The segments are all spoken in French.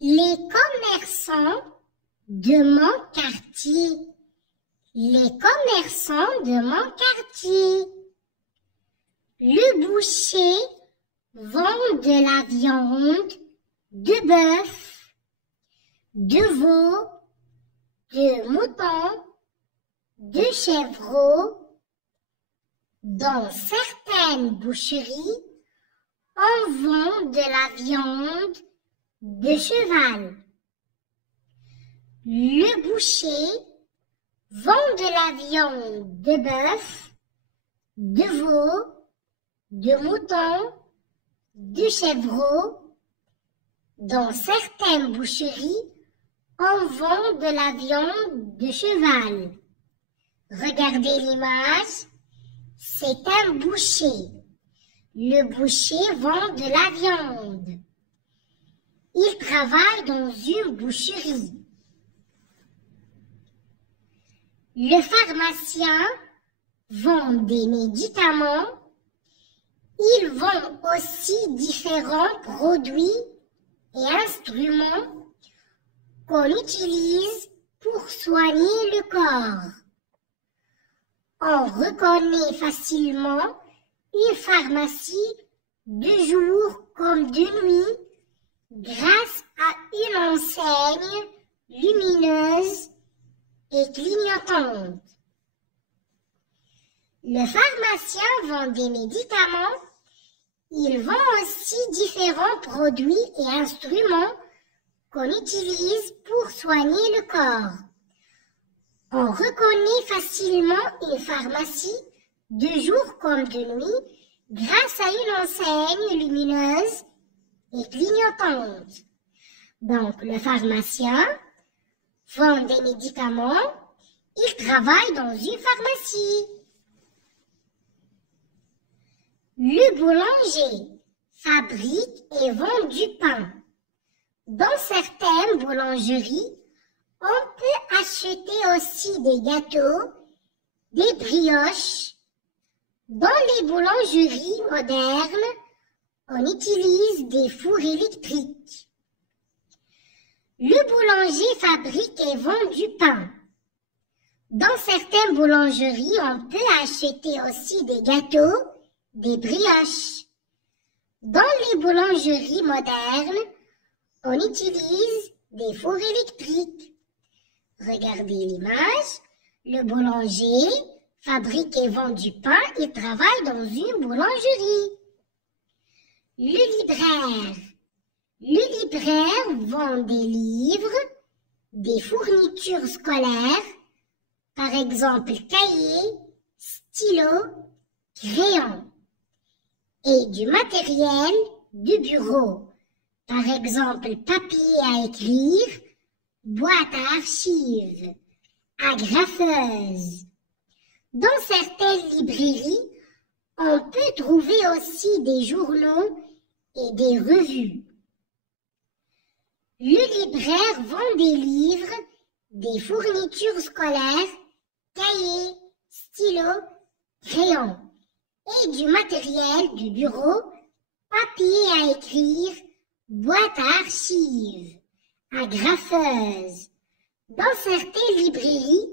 Les commerçants de mon quartier. Les commerçants de mon quartier. Le boucher vend de la viande, de bœuf, de veau, de mouton, de chèvreau. Dans certaines boucheries, on vend de la viande de cheval. Le boucher vend de la viande de bœuf, de veau, de mouton, de chèvreau. Dans certaines boucheries, on vend de la viande de cheval. Regardez l'image, c'est un boucher. Le boucher vend de la viande. Il travaille dans une boucherie. Le pharmacien vend des médicaments. Il vend aussi différents produits et instruments qu'on utilise pour soigner le corps. On reconnaît facilement une pharmacie de jour comme de nuit grâce à une enseigne lumineuse et clignotante. Le pharmacien vend des médicaments. Il vend aussi différents produits et instruments qu'on utilise pour soigner le corps. On reconnaît facilement une pharmacie de jour comme de nuit grâce à une enseigne lumineuse et clignotante. Donc, le pharmacien vend des médicaments. Il travaille dans une pharmacie. Le boulanger fabrique et vend du pain. Dans certaines boulangeries, on peut acheter aussi des gâteaux, des brioches. Dans les boulangeries modernes, on utilise des fours électriques. Le boulanger fabrique et vend du pain. Dans certaines boulangeries, on peut acheter aussi des gâteaux, des brioches. Dans les boulangeries modernes, on utilise des fours électriques. Regardez l'image. Le boulanger fabrique et vend du pain et travaille dans une boulangerie. Le libraire. Le libraire vend des livres, des fournitures scolaires, par exemple cahiers, stylos, crayons, et du matériel de bureau, par exemple papier à écrire, boîte à archives, agrafeuse. Dans certaines librairies, on peut trouver aussi des journaux et des revues. Le libraire vend des livres, des fournitures scolaires, cahiers, stylos, crayons et du matériel du bureau, papier à écrire, boîte à archives, agrafeuse. Dans certaines librairies,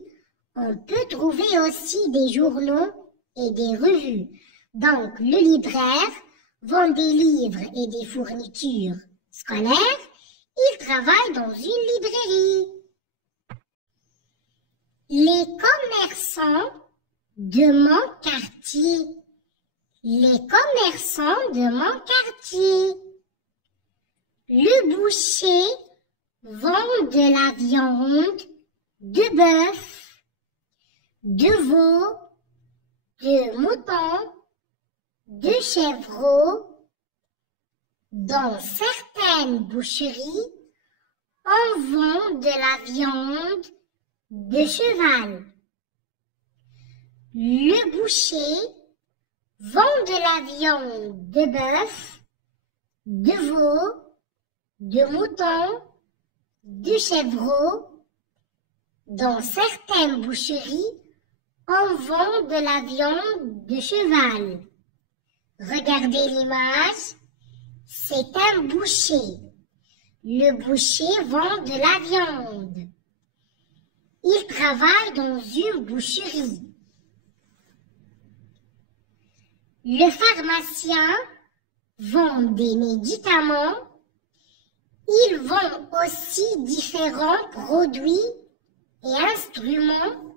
on peut trouver aussi des journaux et des revues. Donc, le libraire vend des livres et des fournitures scolaires. Il travaille dans une librairie. Les commerçants de mon quartier. Les commerçants de mon quartier. Le boucher vend de la viande, de bœuf, de veau, de mouton, de chèvreau. Dans certaines boucheries, on vend de la viande de cheval. Le boucher vend de la viande de bœuf, de veau, de mouton, de chèvreau. Dans certaines boucheries, on vend de la viande de cheval. Regardez l'image, c'est un boucher. Le boucher vend de la viande. Il travaille dans une boucherie. Le pharmacien vend des médicaments. Il vend aussi différents produits et instruments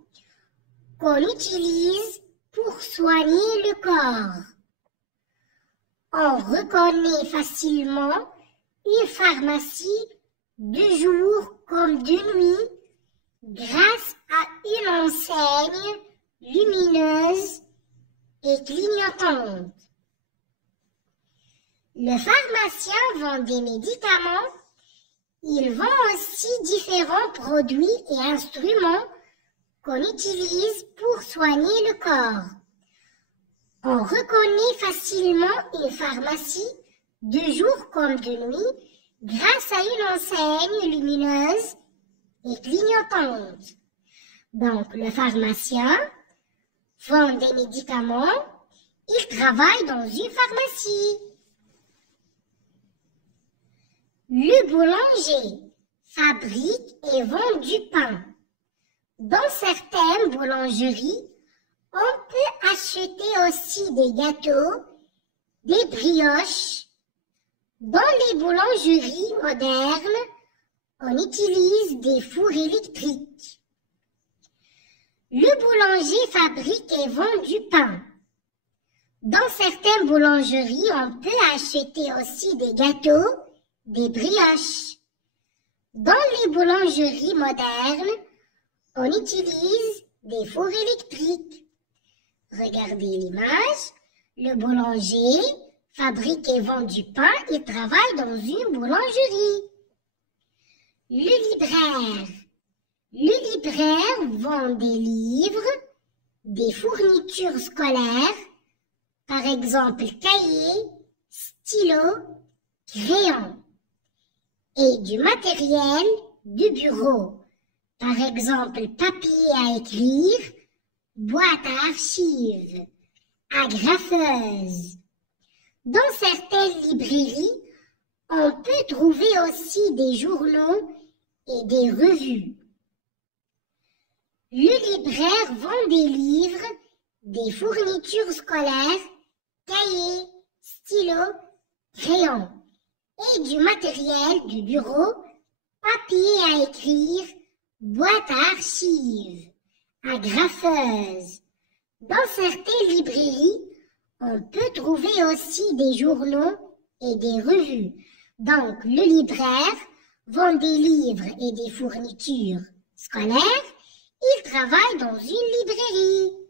qu'on utilise pour soigner le corps. On reconnaît facilement une pharmacie de jour comme de nuit grâce à une enseigne lumineuse et clignotante. Le pharmacien vend des médicaments. Il vend aussi différents produits et instruments qu'on utilise pour soigner le corps. On reconnaît facilement une pharmacie de jour comme de nuit grâce à une enseigne lumineuse et clignotante. Donc, le pharmacien vend des médicaments. Il travaille dans une pharmacie. Le boulanger fabrique et vend du pain. Dans certaines boulangeries, on peut acheter aussi des gâteaux, des brioches. Dans les boulangeries modernes, on utilise des fours électriques. Le boulanger fabrique et vend du pain. Dans certaines boulangeries, on peut acheter aussi des gâteaux, des brioches. Dans les boulangeries modernes, on utilise des fours électriques. Regardez l'image. Le boulanger fabrique et vend du pain et travaille dans une boulangerie. Le libraire. Le libraire vend des livres, des fournitures scolaires, par exemple cahiers, stylos, crayons, et du matériel de bureau, par exemple papier à écrire, boîte à archives, agrafeuse. Dans certaines librairies, on peut trouver aussi des journaux et des revues. Le libraire vend des livres, des fournitures scolaires, cahiers, stylos, crayons et du matériel du bureau, papier à écrire, boîte à archives, agrafeuse. Dans certaines librairies, on peut trouver aussi des journaux et des revues. Donc, le libraire vend des livres et des fournitures scolaires. Il travaille dans une librairie.